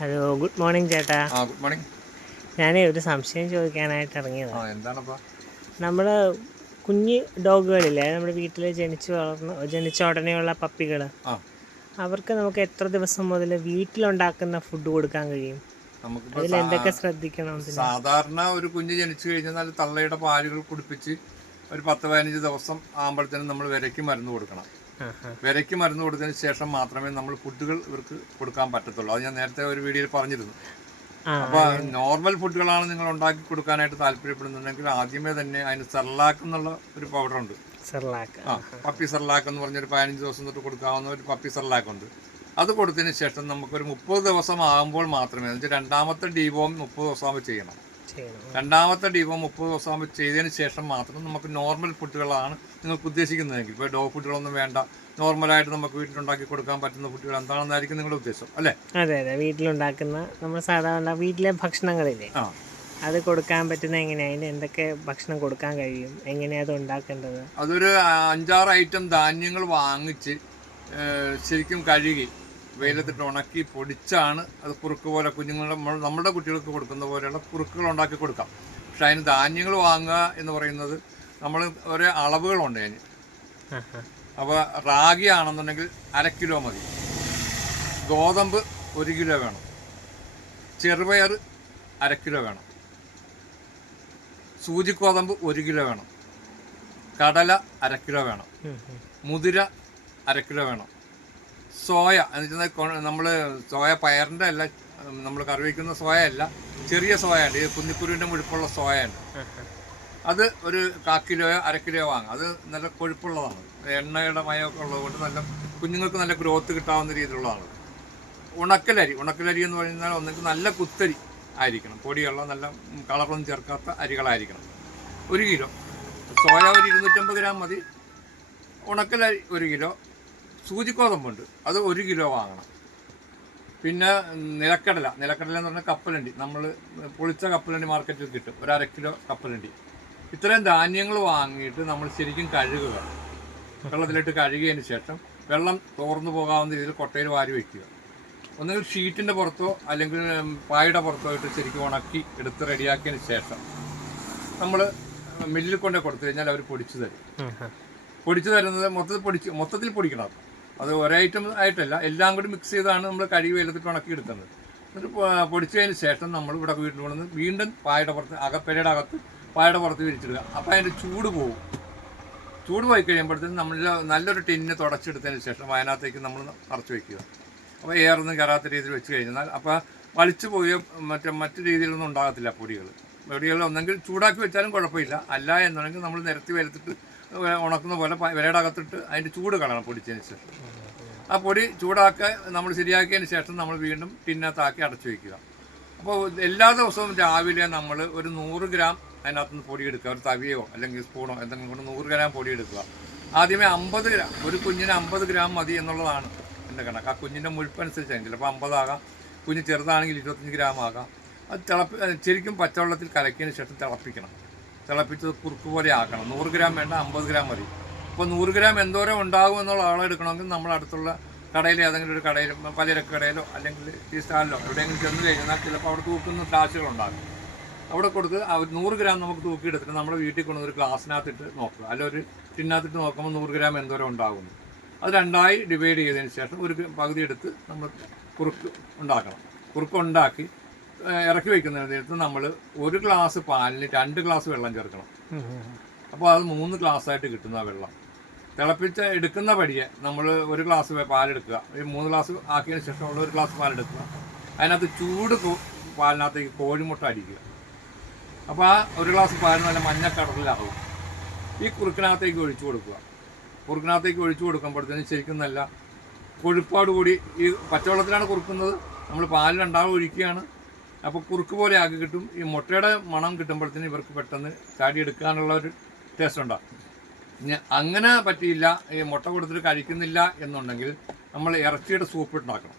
Hello, good morning ചേട്ടാ. Good morning. ഞാനേ ഒരു സംശയം ചോദിക്കാനായിട്ട് ഇറങ്ങിയതാണ്. എന്താണപ്പാ? നമ്മൾ കുഞ്ഞ് ഡോഗുകളില്ലേ, നമ്മുടെ വീട്ടിൽ ജനിച്ച ഉടനെയുള്ള പപ്പികൾ, അവർക്ക് നമുക്ക് എത്ര ദിവസം മുതൽ വീട്ടിലുണ്ടാക്കുന്ന ഫുഡ് കൊടുക്കാൻ കഴിയും? അതിൽ എന്തൊക്കെ ശ്രദ്ധിക്കണം? സാധാരണ ഒരു കുഞ്ഞ് ജനിച്ചു കഴിഞ്ഞാൽ തള്ളയുടെ പാലുകൾ കുടിപ്പിച്ച് ഒരു 10-15 ദിവസം ആകുമ്പോഴത്തേനും നമ്മൾ വിരയ്ക്ക് മരുന്ന് കൊടുക്കണം. വിരയ്ക്ക് മരുന്ന് കൊടുത്തതിന് ശേഷം മാത്രമേ നമ്മൾ ഫുഡുകൾ ഇവർക്ക് കൊടുക്കാൻ പറ്റത്തുള്ളൂ. അത് ഞാൻ നേരത്തെ ഒരു വീഡിയോയിൽ പറഞ്ഞിരുന്നു. അപ്പോൾ നോർമൽ ഫുഡുകളാണ് നിങ്ങൾ ഉണ്ടാക്കി കൊടുക്കാനായിട്ട് താല്പര്യപ്പെടുന്നുണ്ടെങ്കിൽ ആദ്യമേ തന്നെ അതിന് സെർലാക്ക് എന്നുള്ള ഒരു പൗഡറുണ്ട്. പപ്പി സെർലാക്ക് എന്ന് പറഞ്ഞൊരു 15 ദിവസം തൊട്ട് കൊടുക്കാവുന്ന ഒരു പപ്പി സെർലാക്ക് ഉണ്ട്. അത് കൊടുത്തതിന് ശേഷം നമുക്കൊരു 30 ദിവസം ആകുമ്പോൾ മാത്രമേ, എന്നുവെച്ചാൽ രണ്ടാമത്തെ ഡീവോം 30 ദിവസം ആകുമ്പോൾ ചെയ്യണം. രണ്ടാമത്തെ ഡീവോം 30 ദിവസം ആകുമ്പോൾ ചെയ്തതിന് ശേഷം മാത്രം നമുക്ക് നോർമൽ ഫുഡുകളാണ് നിങ്ങൾക്ക് ഉദ്ദേശിക്കുന്നതെങ്കിൽ, ഇപ്പോൾ ഡോഗ് ഫുഡുകളൊന്നും വേണ്ട, നോർമലായിട്ട് നമുക്ക് വീട്ടിലുണ്ടാക്കി കൊടുക്കാൻ പറ്റുന്ന ഫുഡുകൾ എന്താണെന്നായിരിക്കും നിങ്ങളുടെ ഉദ്ദേശം, അല്ലേ? അതെ അതെ, വീട്ടിലുണ്ടാക്കുന്ന നമ്മൾ സാധാരണ വീട്ടിലെ ഭക്ഷണങ്ങളില്ലേ, അത് കൊടുക്കാൻ പറ്റുന്ന എങ്ങനെയാണ്? എന്തൊക്കെ ഭക്ഷണം കൊടുക്കാൻ കഴിയും? എങ്ങനെയാണ് അത് ഉണ്ടാക്കേണ്ടത്? അതൊരു 5-6 ഐറ്റം ധാന്യങ്ങൾ വാങ്ങിച്ച് ശരിക്കും കഴുകി വെയിലത്തിട്ട് ഉണക്കി പൊടിച്ചാണ് അത് കുറുക്ക് പോലെ നമ്മുടെ കുട്ടികൾക്ക് കൊടുക്കുന്ന പോലെയുള്ള കുറുക്കുകൾ ഉണ്ടാക്കി കൊടുക്കാം. പക്ഷെ അതിന് ധാന്യങ്ങൾ വാങ്ങുക എന്ന് പറയുന്നത് നമ്മൾ ഓരോ അളവുകളുണ്ട് അതിന്. അപ്പോൾ റാഗി ആണെന്നുണ്ടെങ്കിൽ 1/2 കിലോ മതി, ഗോതമ്പ് 1 കിലോ വേണം, ചെറുപയർ 1/2 കിലോ വേണം, സൂചിഗോതമ്പ് 1 കിലോ വേണം, കടല 1/2 കിലോ വേണം, മുതിര 1/2 കിലോ വേണം, സോയ എന്ന് വെച്ചാൽ നമ്മൾ സോയ പയറിൻ്റെ അല്ല, നമ്മൾ കറി വയ്ക്കുന്ന സോയ അല്ല, ചെറിയ സോയ ഉണ്ട്, ഈ കുന്നിക്കുരുവിൻ്റെ മുഴുപ്പുള്ള സോയ ഉണ്ട്. അത് ഒരു 1/4 കിലോയോ 1/2 കിലോയോ വാങ്ങും. അത് നല്ല കൊഴുപ്പുള്ളതാണ്, എണ്ണയുടെ മയമൊക്കെ ഉള്ളതുകൊണ്ട് നല്ല കുഞ്ഞുങ്ങൾക്ക് നല്ല ഗ്രോത്ത് കിട്ടാവുന്ന രീതിയിലുള്ളതാണ്. ഉണക്കലരി എന്ന് പറയുന്നത് ഒന്നെങ്കിൽ നല്ല കുത്തരി ആയിരിക്കണം, പൊടിയുള്ള നല്ല കളറൊന്നും ചേർക്കാത്ത അരികളായിരിക്കണം. 1 കിലോ സോയ ഒരു 250 ഗ്രാം മതി, ഉണക്കലരി 1 കിലോ, സൂചിഗോതമ്പുണ്ട് അത് 1 കിലോ വാങ്ങണം. പിന്നെ നിലക്കടല എന്ന് പറഞ്ഞാൽ കപ്പലണ്ടി, നമ്മൾ പൊളിച്ച കപ്പലണ്ടി മാർക്കറ്റിൽ കിട്ടും, ഒരു 1/2 കിലോ കപ്പലണ്ടി. ഇത്രയും ധാന്യങ്ങൾ വാങ്ങിയിട്ട് നമ്മൾ ശരിക്കും കഴുകുക, വെള്ളത്തിലിട്ട് കഴുകിയതിന് ശേഷം വെള്ളം തോർന്നു പോകാവുന്ന രീതിയിൽ കൊട്ടയിൽ വാരി വയ്ക്കുക. ഒന്നുകിൽ ഷീറ്റിൻ്റെ പുറത്തോ അല്ലെങ്കിൽ പായുടെ പുറത്തോ ഇട്ട് ശരിക്കും ഉണക്കി എടുത്ത് റെഡിയാക്കിയതിന് ശേഷം നമ്മൾ മില്ലിൽ കൊണ്ടേ കൊടുത്തു കഴിഞ്ഞാൽ അവർ പൊടിച്ചു തരും. പൊടിച്ചു തരുന്നത് മൊത്തത്തിൽ പൊടിക്കണം. അത് ഒരൈറ്റം ആയിട്ടല്ല, എല്ലാം കൂടി മിക്സ് ചെയ്താണ് നമ്മൾ കഴുകി വെയിലത്തിട്ട് ഉണക്കി എടുക്കുന്നത്. എന്നിട്ട് പൊടിച്ചതിന് ശേഷം നമ്മൾ ഇവിടെ വീട്ടിൽ കൊണ്ടുവന്ന് വീണ്ടും പായുടെ പുറത്ത് പെരയുടെ അകത്ത് പായുടെ പുറത്ത് വിരിച്ചിടുക. അപ്പോൾ അതിൻ്റെ ചൂട് പോകും. ചൂട് പോയി കഴിയുമ്പോഴത്തേക്കും നമ്മൾ നല്ലൊരു ടിന്ന് തുടച്ചെടുത്തതിന് ശേഷം അതിനകത്തേക്ക് നമ്മൾ നിറച്ച് വയ്ക്കുക. അപ്പോൾ എയറൊന്നും കയറാത്ത രീതിയിൽ വെച്ച് കഴിഞ്ഞാൽ അപ്പോൾ വലിച്ചു പോയ മറ്റു രീതിയിലൊന്നും ഉണ്ടാകത്തില്ല പൊടികൾ. ഒന്നെങ്കിൽ ചൂടാക്കി വെച്ചാലും കുഴപ്പമില്ല, അല്ല എന്നുണ്ടെങ്കിൽ നമ്മൾ നിരത്തി വെയിലത്തിട്ട് ഉണക്കുന്ന പോലെ വിരയുടെ അകത്തിട്ട് അതിൻ്റെ ചൂട് കളയണം പൊടിച്ചതിന് ശേഷം. ആ പൊടി ചൂടാക്കി നമ്മൾ ശരിയാക്കിയതിന് ശേഷം നമ്മൾ വീണ്ടും ടിന്നകത്താക്കി അടച്ചു വയ്ക്കുക. അപ്പോൾ എല്ലാ ദിവസവും രാവിലെ നമ്മൾ ഒരു 100 ഗ്രാം അതിനകത്തുനിന്ന് പൊടി എടുക്കുക, ഒരു തവിയോ അല്ലെങ്കിൽ സ്പൂണോ എന്തെങ്കിലും കൊണ്ട് 100 ഗ്രാം പൊടി എടുക്കുക. ആദ്യമേ 50 ഗ്രാം, ഒരു കുഞ്ഞിന് 50 ഗ്രാം മതി എന്നുള്ളതാണ് എൻ്റെ കണക്ക്. ആ കുഞ്ഞിൻ്റെ മുഴുപ്പനുസരിച്ചാണെങ്കിൽ ചിലപ്പോൾ 50 ആകാം, കുഞ്ഞ് ചെറുതാണെങ്കിൽ 25 ഗ്രാം ആകാം. അത് ശരിക്കും പച്ചവെള്ളത്തിൽ കലക്കിയതിന് ശേഷം തിളപ്പിച്ച് കുറുക്ക് പോലെ ആക്കണം. 100 ഗ്രാം വേണ്ട, 50 ഗ്രാം മതി. അപ്പോൾ 100 ഗ്രാം എന്തോരം ഉണ്ടാകും എന്നുള്ള അളവെടുക്കണമെങ്കിൽ നമ്മൾ അടുത്തുള്ള കടയിൽ, ഏതെങ്കിലും ഒരു കടയിൽ, പലചരക്ക് കടയിലോ അല്ലെങ്കിൽ ടീ സ്റ്റാളിലോ എവിടെയെങ്കിലും ചെന്ന് കഴിഞ്ഞാൽ ചിലപ്പോൾ അവിടെ തൂക്കുന്ന ഗ്ലാസുകളുണ്ടാകും. അവിടെ കൊടുത്ത് 100 ഗ്രാം നമുക്ക് തൂക്കിയെടുത്തിട്ട് നമ്മുടെ വീട്ടിൽ കൊണ്ടുവന്നൊരു ഗ്ലാസ്സിനകത്തിട്ട് നോക്കുക, അല്ല ഒരു ടിന്നകത്തിട്ട് നോക്കുമ്പോൾ 100 ഗ്രാം എന്തോരം ഉണ്ടാകുന്നു. അത് 2ആയി ഡിവൈഡ് ചെയ്തതിന് ശേഷം ഒരു പകുതി എടുത്ത് നമ്മൾ കുറുക്ക് ഉണ്ടാക്കണം. കുറുക്കുണ്ടാക്കി ഇറക്കി വയ്ക്കുന്നതിനകത്ത് നമ്മൾ 1 ഗ്ലാസ് പാലിന് 2 ഗ്ലാസ് വെള്ളം ചേർക്കണം. അപ്പോൾ അത് 3 ഗ്ലാസ്സായിട്ട് കിട്ടുന്ന വെള്ളം തിളപ്പിച്ച് എടുക്കുന്ന പടിയെ നമ്മൾ 1 ഗ്ലാസ് പാലെടുക്കുക. ഈ 3 ഗ്ലാസ് ആക്കിയതിന് ശേഷം ഉള്ള 1 ഗ്ലാസ് പാലെടുക്കുക. അതിനകത്ത് ചൂട് പാലിനകത്തേക്ക് കോഴിമുട്ട അടിക്കുക. അപ്പോൾ ആ 1 ഗ്ലാസ് പാൽ നല്ല മഞ്ഞക്കടലിലാകും. ഈ കുറുക്കിനകത്തേക്ക് ഒഴിച്ചു കൊടുക്കുക. കുറുക്കിനകത്തേക്ക് ഒഴിച്ചു കൊടുക്കുമ്പോഴത്തേനും ശരിക്കും നല്ല കൊഴുപ്പോട് കൂടി, ഈ പച്ചവെള്ളത്തിലാണ് കുറുക്കുന്നത്, നമ്മൾ പാലിൽ 2 ഒഴിക്കുകയാണ്. അപ്പോൾ കുറുക്ക് പോലെ ആക്കി കിട്ടും. ഈ മുട്ടയുടെ മണം കിട്ടുമ്പോഴത്തേനും ഇവർക്ക് പെട്ടെന്ന് ചാടിയെടുക്കാനുള്ള ഒരു ടേസ്റ്റ് ഉണ്ടാകും. ഇനി അങ്ങനെ പറ്റിയില്ല, ഈ മുട്ട കൊടുത്തിട്ട് കഴിക്കുന്നില്ല എന്നുണ്ടെങ്കിൽ നമ്മൾ ഇറച്ചിയുടെ സൂപ്പ് ഉണ്ടാക്കണം.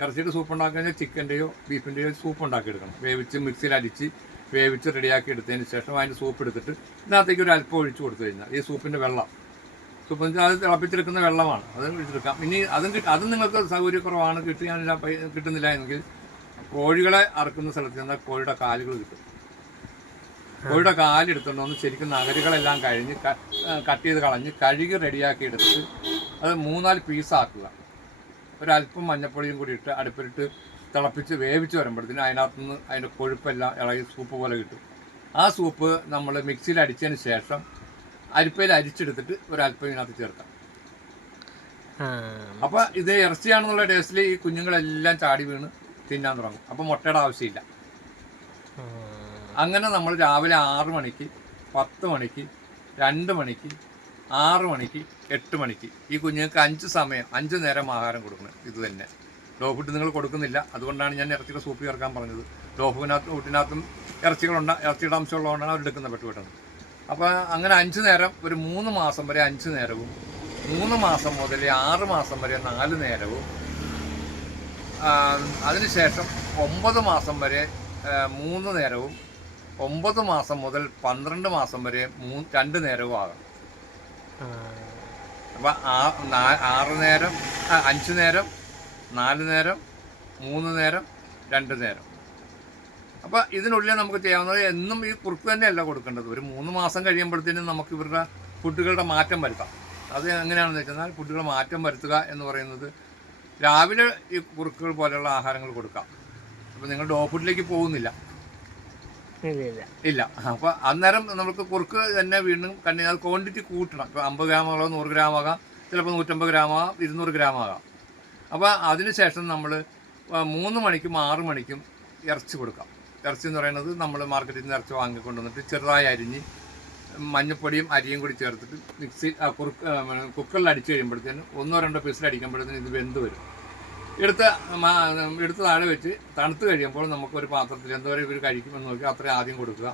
ഇറച്ചിയുടെ സൂപ്പ് ഉണ്ടാക്കി കഴിഞ്ഞാൽ ചിക്കൻ്റെയോ ബീഫിൻ്റെയോ സൂപ്പ് ഉണ്ടാക്കിയെടുക്കണം. മിക്സിയിൽ അടിച്ച് വേവിച്ച് റെഡിയാക്കി എടുത്തതിന് ശേഷം അതിൻ്റെ സൂപ്പ് എടുത്തിട്ട് ഇതിനകത്തേക്ക് ഒരു അല്പം ഒഴിച്ചു കൊടുത്തു കഴിഞ്ഞാൽ ഈ സൂപ്പിൻ്റെ വെള്ളം സൂപ്പ് എന്ന് വെച്ചാൽ അത് തിളപ്പിച്ചെടുക്കുന്ന വെള്ളമാണ്, അത് എടുക്കാം. ഇനി അതും നിങ്ങൾക്ക് സൗകര്യക്കുറവാണ്, കിട്ടുന്നില്ല എങ്കിൽ കോഴികളെ അറക്കുന്ന സ്ഥലത്ത് ചെന്നാൽ കോഴിയുടെ കാലുകൾ കിട്ടും. കോഴിയുടെ കാലെടുത്തുകൊണ്ട് വന്ന് ശരിക്കും നഗരുകളെല്ലാം കഴിഞ്ഞ് കട്ട് ചെയ്ത് കളഞ്ഞ് കഴുകി റെഡിയാക്കി എടുത്തിട്ട് അത് 3-4 പീസാക്കുക. ഒരല്പം മഞ്ഞപ്പൊടിയും കൂടി ഇട്ട് അടുപ്പിലിട്ട് തിളപ്പിച്ച് വേവിച്ച് വരുമ്പോഴത്തേന് അതിനകത്തുനിന്ന് അതിൻ്റെ കൊഴുപ്പെല്ലാം ഇളകി സൂപ്പ് പോലെ കിട്ടും. ആ സൂപ്പ് നമ്മൾ മിക്സിയിൽ അടിച്ചതിന് ശേഷം അരിപ്പയിൽ അരിച്ചെടുത്തിട്ട് ഒരല്പം ഇതിനകത്ത് ചേർക്കാം. അപ്പോൾ ഇത് ഇറച്ചിയാണെന്നുള്ള ടേസ്റ്റിൽ ഈ കുഞ്ഞുങ്ങളെല്ലാം ചാടി വീണ് തിന്നാൻ തുടങ്ങും. അപ്പോൾ മുട്ടയുടെ ആവശ്യമില്ല. അങ്ങനെ നമ്മൾ രാവിലെ 6 മണിക്ക്, 10 മണിക്ക്, 2 മണിക്ക്, 6 മണിക്ക്, 8 മണിക്ക് ഈ കുഞ്ഞുങ്ങൾക്ക് 5 നേരം ആഹാരം കൊടുക്കണം. ഇത് തന്നെ ഡോ ഫുഡ് നിങ്ങൾ കൊടുക്കുന്നില്ല, അതുകൊണ്ടാണ് ഞാൻ ഇറച്ചിയുടെ സൂപ്പ് ചേർക്കാൻ പറഞ്ഞത്. ഡോ ഫുഡിനകത്തും ഇറച്ചിയുടെ അംശമുള്ളതുകൊണ്ടാണ് അവർ എടുക്കുന്നത് പെട്ടെന്ന്. അപ്പോൾ അങ്ങനെ 5 നേരം ഒരു 3 മാസം വരെ 5 നേരവും, 3 മാസം മുതൽ 6 മാസം വരെ 4 നേരവും, അതിനുശേഷം 9 മാസം വരെ 3 നേരവും, 9 മാസം മുതൽ 12 മാസം വരെ 2 നേരവും ആകാം. അപ്പം 6 നേരം, 5 നേരം, 4 നേരം, 3 നേരം, 2 നേരം. അപ്പോൾ ഇതിനുള്ളിൽ നമുക്ക് ചെയ്യാവുന്നത് എന്നും ഈ കുറുക്ക് തന്നെയല്ല കൊടുക്കേണ്ടത്. ഒരു 3 മാസം കഴിയുമ്പോഴത്തേനും നമുക്ക് ഇവരുടെ ഫുഡുകളുടെ മാറ്റം വരുത്താം. അത് എങ്ങനെയാണെന്ന് വെച്ചാൽ ഫുഡുകൾ മാറ്റം വരുത്തുക എന്ന് പറയുന്നത് രാവിലെ ഈ കുറുക്കുകൾ പോലെയുള്ള ആഹാരങ്ങൾ കൊടുക്കാം. അപ്പോൾ നിങ്ങൾ ഡോ ഫുഡിലേക്ക് പോകുന്നില്ല, ഇല്ല. അപ്പോൾ അന്നേരം നമുക്ക് കുറുക്ക് തന്നെ വീണ്ടും അത് ക്വാണ്ടിറ്റി കൂട്ടണം. ഇപ്പോൾ 50 ഗ്രാമാകാം, 100 ഗ്രാമാകാം, ചിലപ്പോൾ 150 ഗ്രാമാകാം, 200 ഗ്രാമാകാം. അപ്പോൾ അതിനുശേഷം നമ്മൾ 3 മണിക്കും 6 മണിക്കും ഇറച്ചി കൊടുക്കാം. ഇറച്ചി എന്ന് പറയുന്നത് നമ്മൾ മാർക്കറ്റിൽ നിന്ന് ഇറച്ചി വാങ്ങിക്കൊണ്ടുവന്നിട്ട് ചെറുതായി അരിഞ്ഞ് മഞ്ഞപ്പൊടിയും അരിയും കൂടി ചേർത്തിട്ട് കുക്കറിൽ അടിച്ച് കഴിയുമ്പോഴത്തേനും 1-2 പീസിൽ അടിക്കുമ്പോഴത്തേനും ഇത് വെന്ത് വരും. എടുത്ത് താഴെ വെച്ച് തണുത്ത് കഴിയുമ്പോൾ നമുക്കൊരു പാത്രത്തിൽ എന്തോരം ഇവർ കഴിക്കുമെന്ന് നോക്കി അത്രയും ആദ്യം കൊടുക്കുക.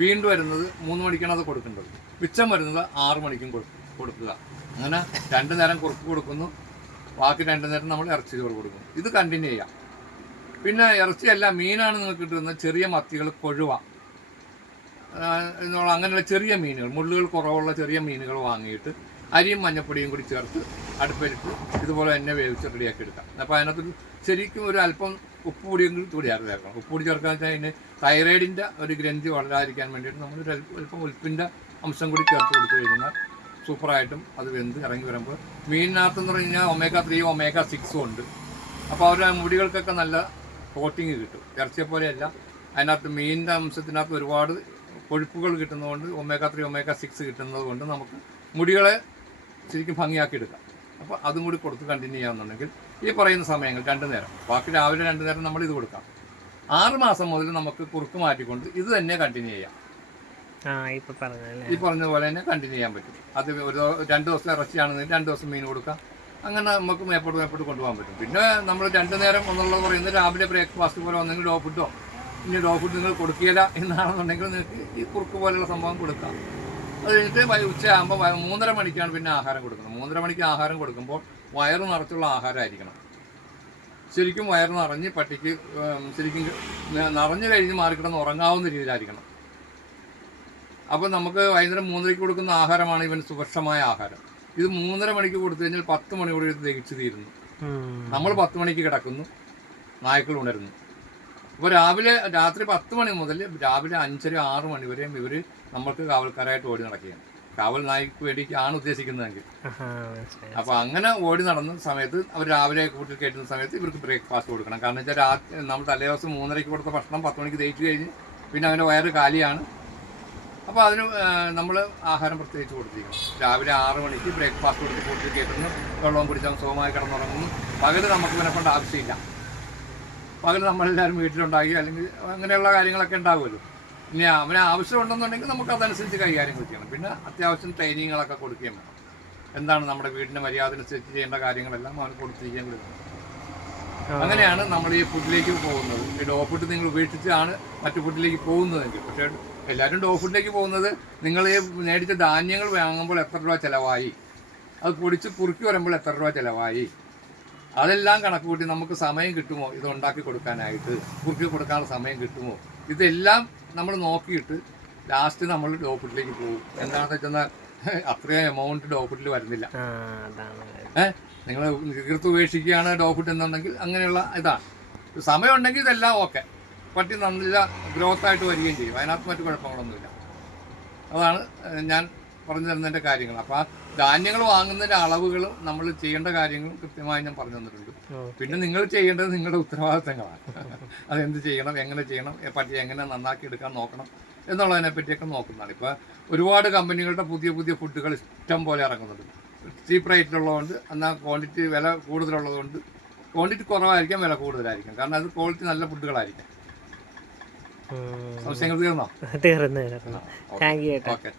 വീണ്ടും വരുന്നത് 3 മണിക്കാണ് അത് കൊടുക്കേണ്ടത്. മിച്ചം വരുന്നത് 6 മണിക്കും കൊടുക്കുക. അങ്ങനെ 2 നേരം കുറുക്ക് കൊടുക്കുന്നു, ബാക്കി 2 നേരം നമ്മൾ ഇറച്ചി ചോറ് കൊടുക്കുന്നു. ഇത് കണ്ടിന്യൂ ചെയ്യാം. പിന്നെ ഇറച്ചിയല്ല, മീനാണ് നിങ്ങൾക്ക് കിട്ടുന്നത്. ചെറിയ മത്തികൾ, കൊഴുവ എന്നുള്ള അങ്ങനെയുള്ള ചെറിയ മീനുകൾ, മുള്ളുകൾ കുറവുള്ള ചെറിയ മീനുകൾ വാങ്ങിയിട്ട് അരിയും മഞ്ഞപ്പൊടിയും കൂടി ചേർത്ത് അടുപ്പിലിട്ട് ഇതുപോലെ തന്നെ വേവിച്ച് റെഡിയാക്കി എടുക്കാം. അപ്പോൾ അതിനകത്തൊരു ശരിക്കും ഒരു അല്പം ഉപ്പ് പൊടിയും കൂടി ചേർക്കണം. ഉപ്പ് പൊടി ചേർക്കാന്ന് വെച്ചാൽ അതിന് തൈറോയിഡിൻ്റെ ഒരു ഗ്രന്ഥി വളരാതിരിക്കാൻ വേണ്ടിയിട്ട് നമ്മളൊരു അല്പം ഉപ്പിൻ്റെ അംശം കൂടി ചേർത്ത് കൊടുത്തു കഴിഞ്ഞാൽ സൂപ്പറായിട്ടും അത് വെന്ത് ഇറങ്ങി വരുമ്പോൾ മീനിനകത്തെന്ന് പറഞ്ഞു കഴിഞ്ഞാൽ omega-3 omega-6 ഉണ്ട്. അപ്പോൾ അവരുടെ മുടികൾക്കൊക്കെ നല്ല കോട്ടിങ് കിട്ടും. ഇറച്ചിയെ പോലെയല്ല, അതിനകത്ത് മീനിൻ്റെ അംശത്തിനകത്ത് ഒരുപാട് കൊഴുപ്പുകൾ കിട്ടുന്നതുകൊണ്ട് omega-3 omega-6 കിട്ടുന്നത് കൊണ്ട് നമുക്ക് മുടികളെ ശരിക്കും ഭംഗിയാക്കി എടുക്കാം. അപ്പോൾ അതും കൂടി കൊടുത്ത് കണ്ടിന്യൂ ചെയ്യാമെന്നുണ്ടെങ്കിൽ ഈ പറയുന്ന സമയങ്ങൾ 2 നേരം, ബാക്കി രാവിലെ 2 നേരം നമ്മൾ ഇത് കൊടുക്കാം. 6 മാസം മുതൽ നമുക്ക് കുറുക്ക് മാറ്റിക്കൊണ്ട് ഇത് തന്നെ കണ്ടിന്യൂ ചെയ്യാം. ഈ പറഞ്ഞതുപോലെ തന്നെ കണ്ടിന്യൂ ചെയ്യാൻ പറ്റും. അത് 2 ദിവസം ഇറച്ചിയാണെന്നുണ്ടെങ്കിൽ 2 ദിവസം മീൻ കൊടുക്കാം. അങ്ങനെ നമുക്ക് മേപ്പോട്ട് കൊണ്ടുപോകാൻ പറ്റും. പിന്നെ നമ്മൾ 2 നേരം എന്നുള്ളത് പറയുന്നത് രാവിലെ ബ്രേക്ക്ഫാസ്റ്റ് പോലെ ഒന്നെങ്കിൽ ഡോ ഫുഡോ, ഇനി ഡോ ഫുഡ് നിങ്ങൾ കൊടുക്കില്ല എന്നാണെന്നുണ്ടെങ്കിൽ നിങ്ങൾക്ക് ഈ കുറുക്ക് പോലെയുള്ള സംഭവം കൊടുക്കാം. അത് കഴിഞ്ഞിട്ട് ഉച്ചയാകുമ്പോൾ 3:30 മണിക്കാണ് പിന്നെ ആഹാരം കൊടുക്കുന്നത്. 3:30 മണിക്ക് ആഹാരം കൊടുക്കുമ്പോൾ വയറ് നിറച്ചുള്ള ആഹാരമായിരിക്കണം. ശരിക്കും വയറ് നിറഞ്ഞ് പട്ടിക്ക് ശരിക്കും നിറഞ്ഞു കഴിഞ്ഞ് മാറിക്കിടന്ന് ഉറങ്ങാവുന്ന രീതിയിലായിരിക്കണം. അപ്പോൾ നമുക്ക് വൈകുന്നേരം 3:30 കൊടുക്കുന്ന ആഹാരമാണ് ഇവൻ സുഭിക്ഷമായ ആഹാരം. ഇത് 3:30 മണിക്ക് കൊടുത്തു കഴിഞ്ഞാൽ 10 മണിയോട് ഇത് ദഹിച്ചു തീരുന്നു. നമ്മൾ 10 മണിക്ക് കിടക്കുന്നു, നായ്ക്കൾ ഉണരുന്നു. അപ്പോൾ രാത്രി 10 മണി മുതൽ രാവിലെ 5-6 മണി വരെയും ഇവർ നമ്മൾക്ക് കാവൽക്കാരായിട്ട് ഓടി നടക്കുകയാണ്. കാവൽ നായ്ക്ക് വേണ്ടിയാണ് ഉദ്ദേശിക്കുന്നതെങ്കിൽ. അപ്പോൾ അങ്ങനെ ഓടി നടന്ന സമയത്ത് അവർ രാവിലെ കൂട്ടിൽ കയറ്റുന്ന സമയത്ത് ഇവർക്ക് ബ്രേക്ക്ഫാസ്റ്റ് കൊടുക്കണം. കാരണം വെച്ചാൽ നമ്മൾ തലേദിവസം 3:30 കൊടുത്ത ഭക്ഷണം 10 മണിക്ക് ദഹിച്ചു കഴിഞ്ഞ് പിന്നെ അവൻ്റെ വയറ് കാലിയാണ്. അപ്പോൾ അതിന് നമ്മൾ ആഹാരം പ്രത്യേകിച്ച് കൊടുത്തിരിക്കണം. രാവിലെ 6 മണിക്ക് ബ്രേക്ക്ഫാസ്റ്റ് കൊടുത്ത് കൂട്ടിൽ കയറ്റുന്നു, വെള്ളവും കുടിച്ചാൽ സുഖമായി കിടന്നുറങ്ങുന്നു. പകൽ നമുക്ക് ഇവനെ കൊണ്ട് ആവശ്യമില്ല. പകൽ നമ്മളെല്ലാവരും വീട്ടിലുണ്ടാക്കി അല്ലെങ്കിൽ അങ്ങനെയുള്ള കാര്യങ്ങളൊക്കെ ഉണ്ടാകുമല്ലോ. ഇനി അവന് ആവശ്യമുണ്ടെന്നുണ്ടെങ്കിൽ നമുക്ക് അതനുസരിച്ച് കൈകാര്യങ്ങൾ ചെയ്യണം. പിന്നെ അത്യാവശ്യം ട്രെയിനിങ്ങുകളൊക്കെ കൊടുക്കുകയും വേണം. എന്താണ് നമ്മുടെ വീടിൻ്റെ മര്യാദ അനുസരിച്ച് ചെയ്യേണ്ട കാര്യങ്ങളെല്ലാം അവന് കൊടുത്തിരിക്കാൻ കഴിയും. അങ്ങനെയാണ് നമ്മൾ ഈ ഫുഡിലേക്ക് പോകുന്നത്. ഈ ഡോ ഫുഡ് നിങ്ങൾ ഉപേക്ഷിച്ചാണ് മറ്റു ഫുഡിലേക്ക് പോകുന്നതെങ്കിൽ, പക്ഷേ എല്ലാവരും ഡോ ഫുഡിലേക്ക് പോകുന്നത് നിങ്ങൾ ഈ മേടിച്ച ധാന്യങ്ങൾ വാങ്ങുമ്പോൾ എത്ര രൂപ ചിലവായി, അത് പൊടിച്ച് കുറുക്കി വരുമ്പോൾ എത്ര രൂപ ചിലവായി, അതെല്ലാം കണക്ക് കൂട്ടി നമുക്ക് സമയം കിട്ടുമോ ഇത് ഉണ്ടാക്കി കൊടുക്കാനായിട്ട്, കുറുക്കി കൊടുക്കാനുള്ള സമയം കിട്ടുമോ, ഇതെല്ലാം നമ്മൾ നോക്കിയിട്ട് ലാസ്റ്റ് നമ്മൾ ഡോ ഫുഡിലേക്ക് പോകും. എന്താണെന്ന് വെച്ചാൽ അത്രയും എമൗണ്ട് ഡോഗ് ഫുഡിൽ വരുന്നില്ല. ആ, അതാണ്. നിങ്ങൾ തീർത്ത് ഉപേക്ഷിക്കുകയാണ് ഡോഗ് ഫുഡ് എന്നുണ്ടെങ്കിൽ അങ്ങനെയുള്ള ഇതാണ്. സമയം ഉണ്ടെങ്കിൽ ഇതെല്ലാം ഓക്കെ, പട്ടി നല്ല ഗ്രോത്ത് ആയിട്ട് വരികയും ചെയ്യും, അതിനകത്ത് മറ്റു കുഴപ്പങ്ങളൊന്നുമില്ല. അതാണ് ഞാൻ പറഞ്ഞു തരുന്നതിൻ്റെ കാര്യങ്ങൾ. അപ്പോൾ ആ ധാന്യങ്ങൾ വാങ്ങുന്നതിൻ്റെ അളവുകളും നമ്മൾ ചെയ്യേണ്ട കാര്യങ്ങളും കൃത്യമായി ഞാൻ പറഞ്ഞു തന്നിട്ടുണ്ട്. പിന്നെ നിങ്ങൾ ചെയ്യേണ്ടത് നിങ്ങളുടെ ഉത്തരവാദിത്തങ്ങളാണ്. അതെന്ത് ചെയ്യണം, എങ്ങനെ ചെയ്യണം, പട്ടി എങ്ങനെ നന്നാക്കി എടുക്കാൻ നോക്കണം എന്നുള്ളതിനെ പറ്റിയൊക്കെ നോക്കുന്നതാണ്. ഇപ്പോൾ ഒരുപാട് കമ്പനികളുടെ പുതിയ പുതിയ ഫുഡുകൾ ഇഷ്ടം പോലെ ഇറങ്ങുന്നുണ്ട്. ചീപ്പ് റേറ്റിലുള്ളതുകൊണ്ട്, എന്നാൽ ക്വാണ്ടിറ്റി വില കൂടുതലുള്ളതുകൊണ്ട്. ക്വാണ്ടിറ്റി കുറവായിരിക്കാം, വില കൂടുതലായിരിക്കും, കാരണം അത് ക്വാളിറ്റി നല്ല ഫുഡുകളായിരിക്കും. സംശയങ്ങൾ തീർന്നോ? തീർന്നു. Thank you. ഓക്കെ.